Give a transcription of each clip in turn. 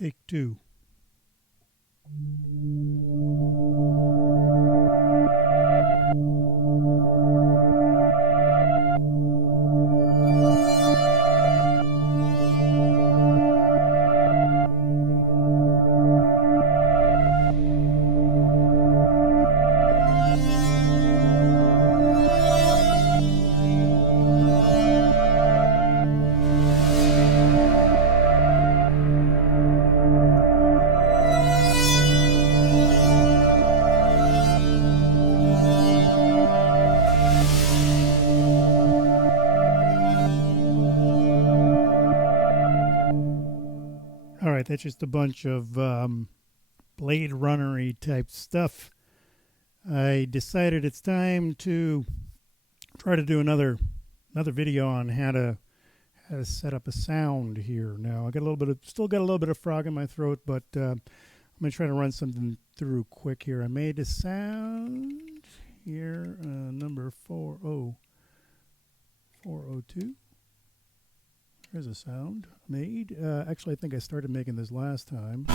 Take two. All right, that's just a bunch of Blade Runner-y type stuff. I decided it's time to try to do another video on how to set up a sound here. Now I still got a little bit of frog in my throat, but I'm gonna try to run something through quick here. I made a sound here, number 402. There's a sound made. Actually, I think I started making this last time.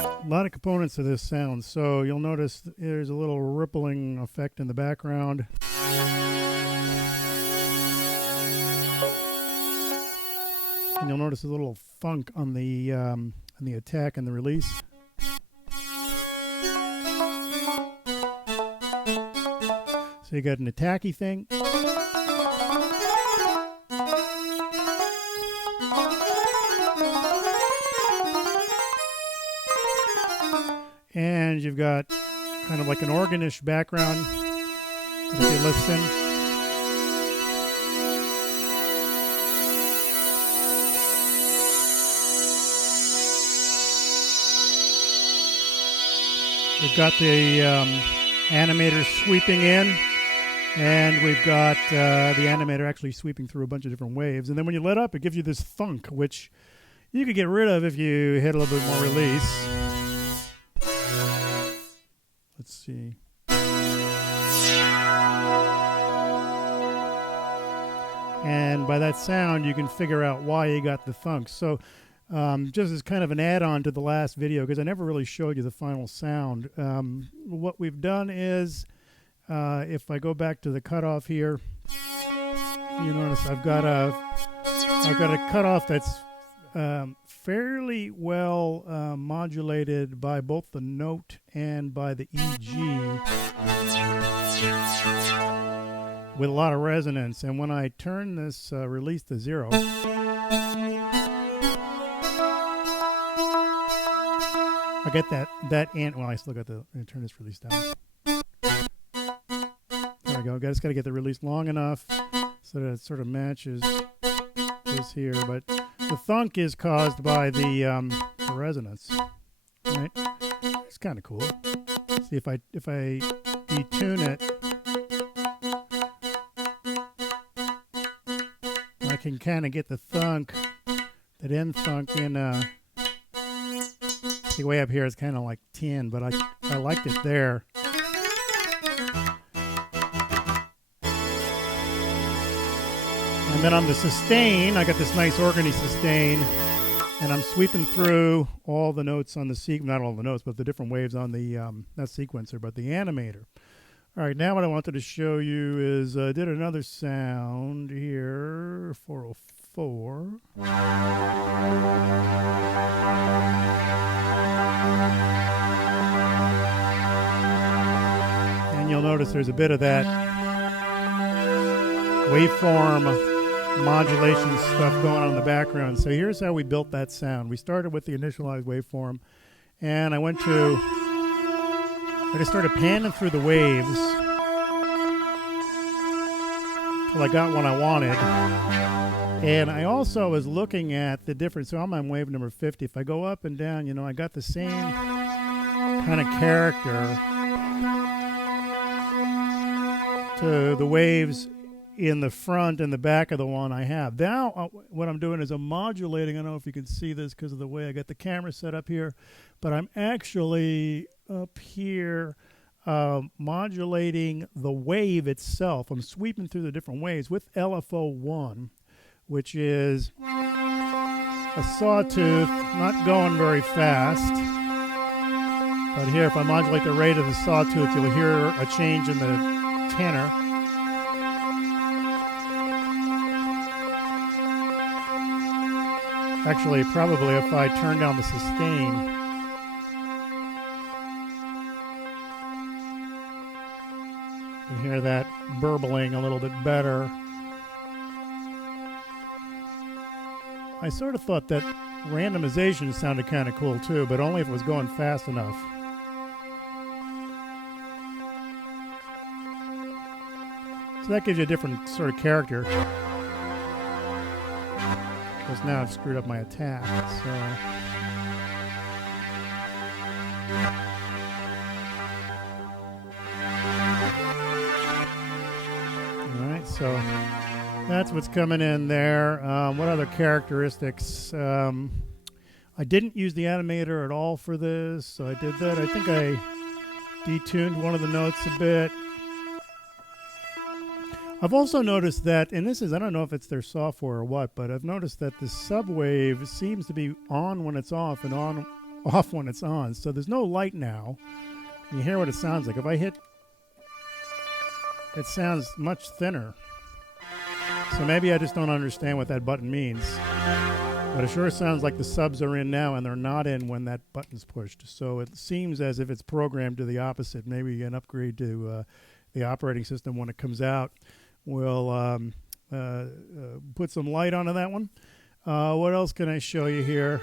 A lot of components to this sound, so you'll notice there's a little rippling effect in the background. And you'll notice a little funk on the attack and the release. So you got an attacky thing. And you've got kind of like an organish background. If you listen. We've got the animator sweeping in, and we've got the animator actually sweeping through a bunch of different waves. And then when you let up, it gives you this thunk, which you could get rid of if you hit a little bit more release. Let's see. And by that sound, you can figure out why you got the thunk. So just as kind of an add-on to the last video, because I never really showed you the final sound, what we've done is, if I go back to the cutoff here, you notice I've got a cutoff that's fairly well modulated by both the note and by the EG, with a lot of resonance. And when I turn this release to 0, I get that well, I still got I'm gonna turn this release down. There we go. Just got to get the release long enough so that it sort of matches this here. But the thunk is caused by the resonance, right? It's kind of cool. See if I detune it, I can kind of get the thunk, that end thunk in. See, way up here it's kind of like 10, but I liked it there. And then on the sustain, I got this nice organy sustain, and I'm sweeping through all the notes on the not all the notes, but the different waves on the not sequencer, but the animator. All right, now what I wanted to show you is I did another sound here, 404. And you'll notice there's a bit of that waveform modulation stuff going on in the background. So here's how we built that sound. We started with the initialized waveform, and I just started panning through the waves till I got what I wanted. And I also was looking at the difference. So I'm on wave number 50. If I go up and down, you know, I got the same kind of character to the waves in the front and the back of the one I have. Now what I'm doing is I'm modulating. I don't know if you can see this because of the way I got the camera set up here, but I'm actually up here modulating the wave itself. I'm sweeping through the different waves with LFO1, which is a sawtooth, not going very fast. But here, if I modulate the rate of the sawtooth, you'll hear a change in the tenor. Actually, probably if I turn down the sustain. You hear that burbling a little bit better. I sort of thought that randomization sounded kind of cool too, but only if it was going fast enough. So that gives you a different sort of character. Because now I've screwed up my attack. So. Alright, so that's what's coming in there. What other characteristics? I didn't use the animator at all for this, so I did that. I think I detuned one of the notes a bit. I've also noticed that, and this is, I don't know if it's their software or what, but I've noticed that the subwave seems to be on when it's off and off when it's on. So there's no light now. You hear what it sounds like. If I hit, it sounds much thinner. So maybe I just don't understand what that button means. But it sure sounds like the subs are in now and they're not in when that button's pushed. So it seems as if it's programmed to the opposite. Maybe an upgrade to the operating system when it comes out will put some light onto that one. What else can I show you here?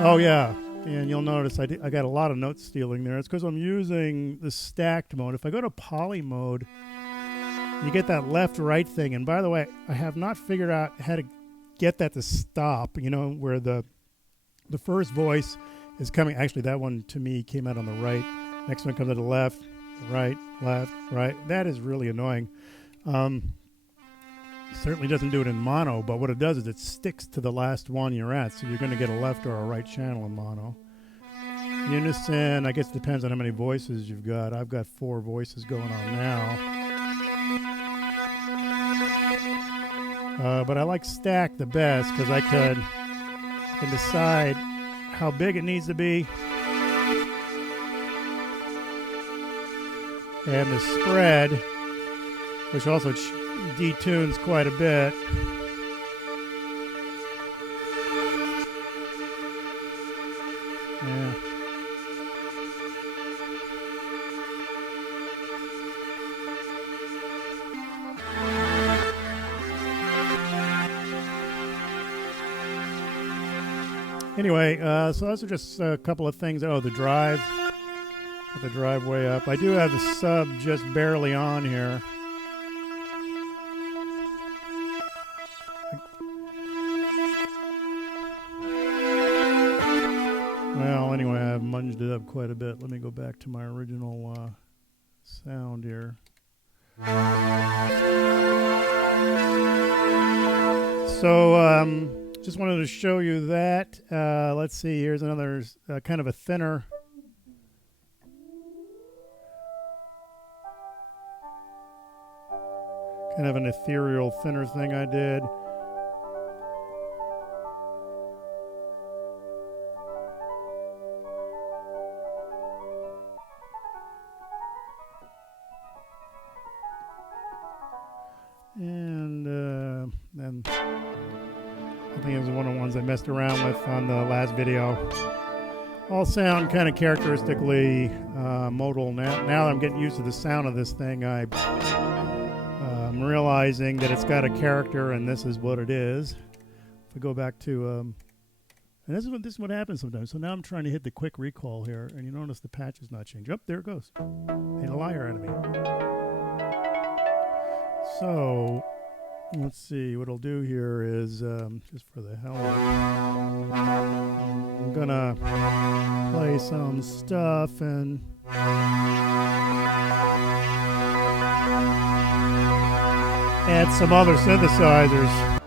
Oh yeah, and you'll notice I got a lot of note stealing there. It's because I'm using the stacked mode. If I go to poly mode, you get that left-right thing. And by the way, I have not figured out how to get that to stop, you know, where the first voice is coming. Actually, that one to me came out on the right. Next one comes to the left, right, left, right. That is really annoying. Certainly doesn't do it in mono, but what it does is it sticks to the last one you're at, so you're going to get a left or a right channel in mono. Unison, I guess it depends on how many voices you've got. I've got 4 voices going on now. But I like stack the best because I can decide how big it needs to be. And the spread, which also detunes quite a bit. Yeah. Anyway, so those are just a couple of things. Oh, the drive. Put the drive way up. I do have the sub just barely on here. Well, anyway, I've munged it up quite a bit. Let me go back to my original sound here. So, just wanted to show you that. Let's see, here's another kind of a thinner. Kind of an ethereal, thinner thing I did. And then I think it was one of the ones I messed around with on the last video. All sound kind of characteristically modal. Now that I'm getting used to the sound of this thing, I'm realizing that it's got a character and this is what it is. If I go back to, and this is what happens sometimes. So now I'm trying to hit the quick recall here, and you notice the patch is not changing. Oh, there it goes. Made a liar out of me. So let's see, what I'll do here is, just for the hell of it, I'm gonna play some stuff and add some other synthesizers.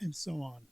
And so on.